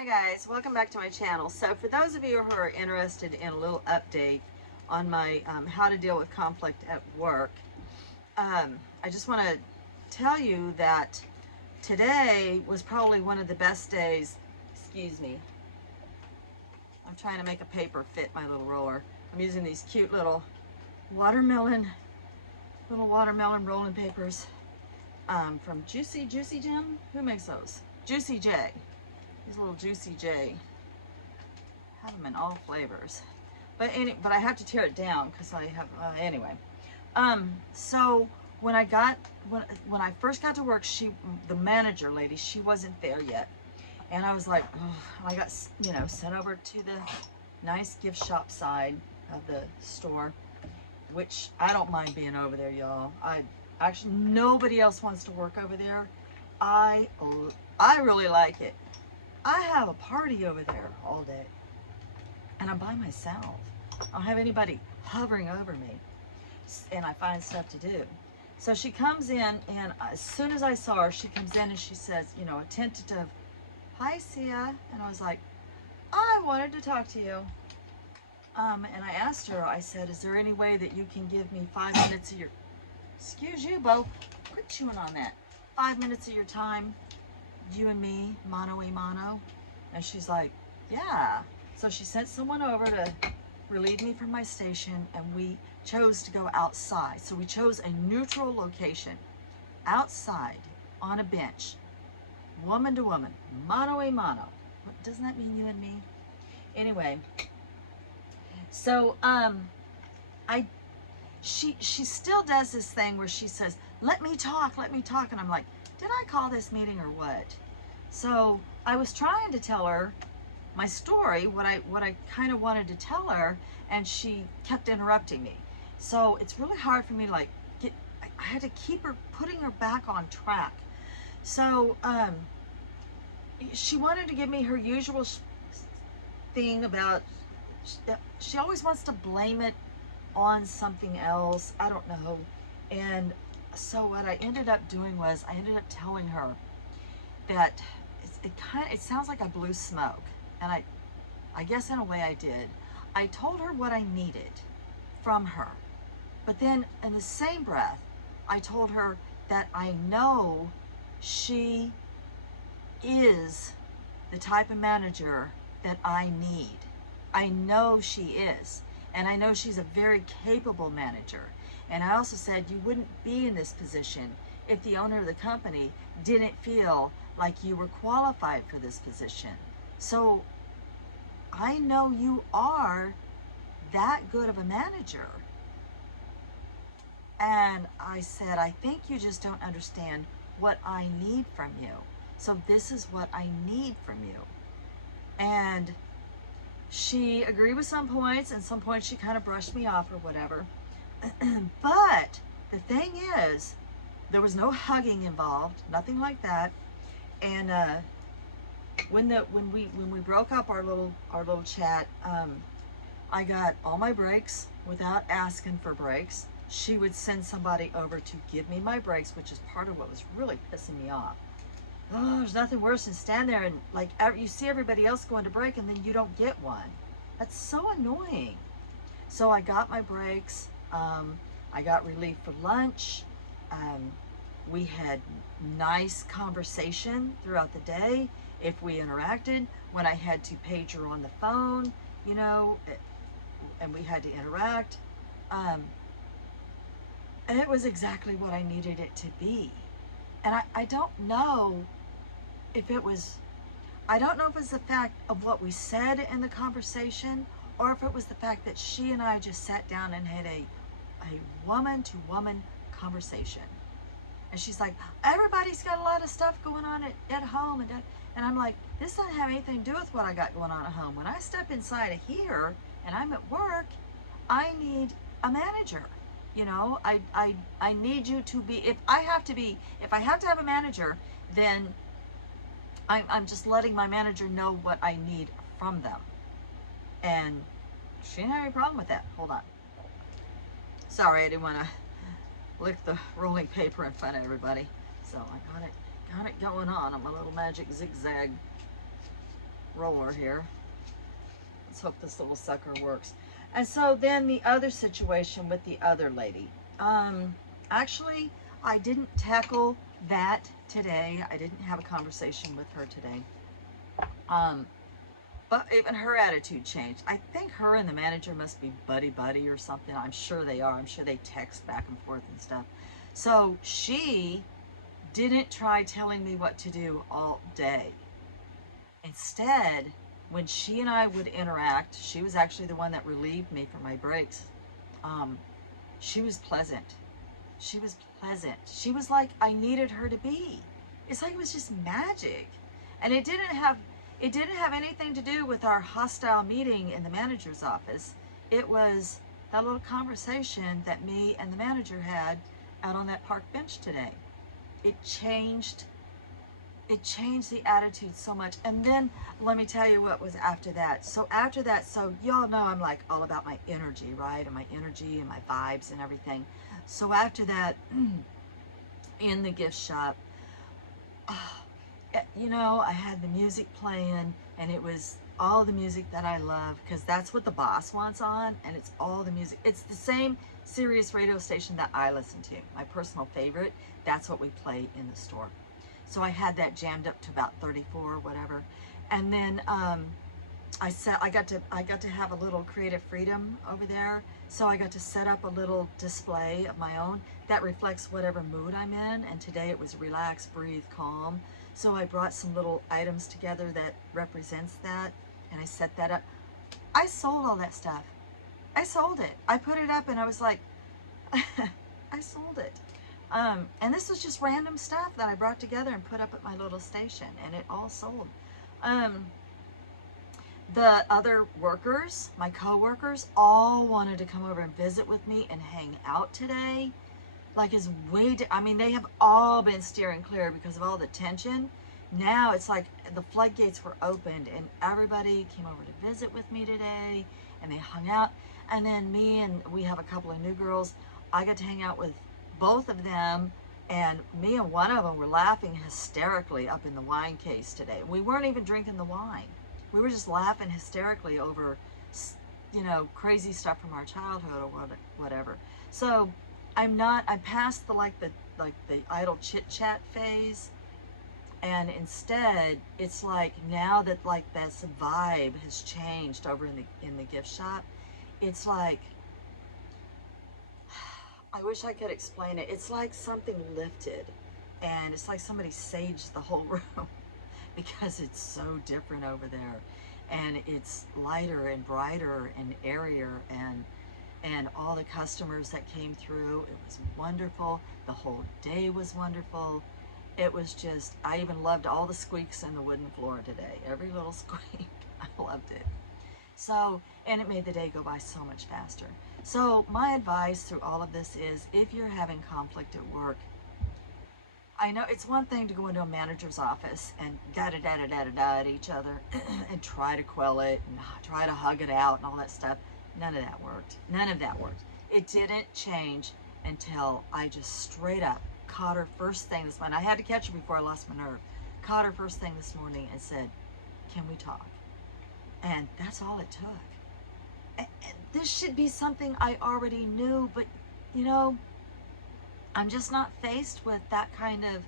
Hi guys, welcome back to my channel. So for those of you who are interested in a little update on my how to deal with conflict at work, I just want to tell you that today was probably one of the best days. Excuse me, I'm trying to make a paper fit my little roller. I'm using these cute little watermelon rolling papers from Juicy Jim. Who makes those? Juicy J. These little Juicy J. Have them in all flavors. But I have to tear it down because I have anyway. So when I first got to work, the manager lady, she wasn't there yet, and I was like, oh, I got sent over to the nice gift shop side of the store, which I don't mind being over there, y'all. Actually, nobody else wants to work over there. I really like it. I have a party over there all day, and I'm by myself. I don't have anybody hovering over me, and I find stuff to do. So she comes in, and as soon as I saw her, she comes in and she says, a tentative, "Hi, Sia," and I was like, "I wanted to talk to you." And I asked her, I said, "Is there any way that you can give me 5 minutes of your," excuse you, Bo, quit chewing on that, 5 minutes of your time, you and me, mano a mano? And she's like, "Yeah." So she sent someone over to relieve me from my station, and we chose to go outside. So we chose a neutral location, outside, on a bench, woman to woman, mano a mano. Doesn't that mean you and me? Anyway, so she still does this thing where she says, let me talk, and I'm like, did I call this meeting or what? So I was trying to tell her my story, what I kind of wanted to tell her, and she kept interrupting me. So it's really hard for me to I had to keep her, putting her back on track. So she wanted to give me her usual thing about, she always wants to blame it on something else. I don't know. And so what I ended up doing was I ended up telling her that it sounds like I blew smoke, and I guess in a way I did. I told her what I needed from her, but then in the same breath I told her that I know she is the type of manager that I need. I know she is, and I know she's a very capable manager. And I also said you wouldn't be in this position if the owner of the company didn't feel like you were qualified for this position. So I know you are that good of a manager. And I said, I think you just don't understand what I need from you. So this is what I need from you. And she agreed with some points, and some points she kind of brushed me off or whatever. But the thing is, there was no hugging involved, nothing like that. And when we broke up our little chat, I got all my breaks without asking for breaks. She would send somebody over to give me my breaks, which is part of what was really pissing me off. Oh, there's nothing worse than stand there and you see everybody else going to break and then you don't get one. That's so annoying. So I got my breaks. I got relief for lunch. We had nice conversation throughout the day. If we interacted, when I had to page her on the phone, and we had to interact, and it was exactly what I needed it to be. And I don't know if it was, the fact of what we said in the conversation, or if it was the fact that she and I just sat down and had a woman-to-woman conversation. And she's like, everybody's got a lot of stuff going on at home. And I'm like, this doesn't have anything to do with what I got going on at home. When I step inside of here and I'm at work, I need a manager. I need you to be, if I have to have a manager, then I'm just letting my manager know what I need from them. And she didn't have any problem with that. Hold on. Sorry, I didn't want to lick the rolling paper in front of everybody. So I got it going on my little magic zigzag roller here. Let's hope this little sucker works. And so then the other situation with the other lady. Actually, I didn't tackle that today. I didn't have a conversation with her today. But even her attitude changed. I think her and the manager must be buddy-buddy or something. I'm sure they are. I'm sure they text back and forth and stuff. So she didn't try telling me what to do all day. Instead, when she and I would interact, she was actually the one that relieved me for my breaks. She was pleasant. She was pleasant. She was like I needed her to be. It's like it was just magic. And it didn't have anything to do with our hostile meeting in the manager's office. It was that little conversation that me and the manager had out on that park bench today. It changed the attitude so much. And then let me tell you what was after that. So after that, so y'all know I'm like all about my energy, right? And my energy and my vibes and everything. So after that, in the gift shop, you know, I had the music playing, and it was all the music that I love, because that's what the boss wants on, and it's all the music. It's the same Sirius radio station that I listen to, my personal favorite. That's what we play in the store. So I had that jammed up to about 34 or whatever, and then I got to have a little creative freedom over there. So I got to set up a little display of my own that reflects whatever mood I'm in. And today it was relax, breathe, calm. So I brought some little items together that represents that, and I set that up. I sold all that stuff. I sold it. I put it up, and I was like, I sold it. And this was just random stuff that I brought together and put up at my little station, and it all sold. The other workers, my co-workers, all wanted to come over and visit with me and hang out today. Like, it's I mean, they have all been steering clear because of all the tension. Now it's like the floodgates were opened, and everybody came over to visit with me today, and they hung out. And then we have a couple of new girls. I got to hang out with both of them, and me and one of them were laughing hysterically up in the wine case today. We weren't even drinking the wine. We were just laughing hysterically over, you know, crazy stuff from our childhood or whatever. So I'm past the idle chit chat phase, and instead it's like now that like this vibe has changed over in the gift shop. It's like, I wish I could explain it. It's like something lifted, and it's like somebody saged the whole room because it's so different over there, and it's lighter and brighter and airier, and all the customers that came through, it was wonderful. The whole day was wonderful. It was just, I even loved all the squeaks in the wooden floor today. Every little squeak, I loved it. So, and it made the day go by so much faster. So my advice through all of this is, if you're having conflict at work, I know it's one thing to go into a manager's office and da-da-da-da-da-da at each other and try to quell it and try to hug it out and all that stuff. None of that worked. None of that worked. It didn't change until I just straight up caught her first thing this morning. I had to catch her before I lost my nerve. Caught her first thing this morning and said, "Can we talk?" And that's all it took. And this should be something I already knew, but you know, I'm just not faced with that kind of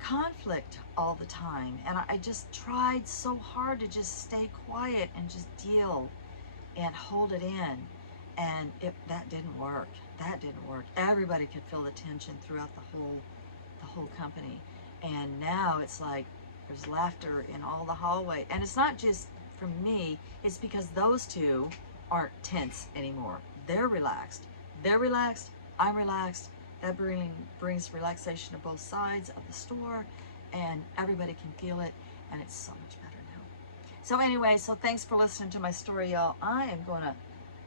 conflict all the time. And I just tried so hard to just stay quiet and just deal and hold it in. And that didn't work. That didn't work. Everybody could feel the tension throughout the whole company. And now it's like there's laughter in all the hallway. And it's not just from me, it's because those two aren't tense anymore. They're relaxed. They're relaxed. I'm relaxed. That brings relaxation to both sides of the store, and everybody can feel it, and it's so much better now. So anyway, so thanks for listening to my story, y'all. I am gonna,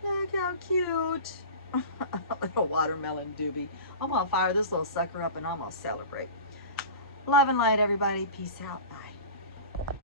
look how cute, a little watermelon doobie. I'm gonna fire this little sucker up and I'm gonna celebrate. Love and light, everybody. Peace out. Bye.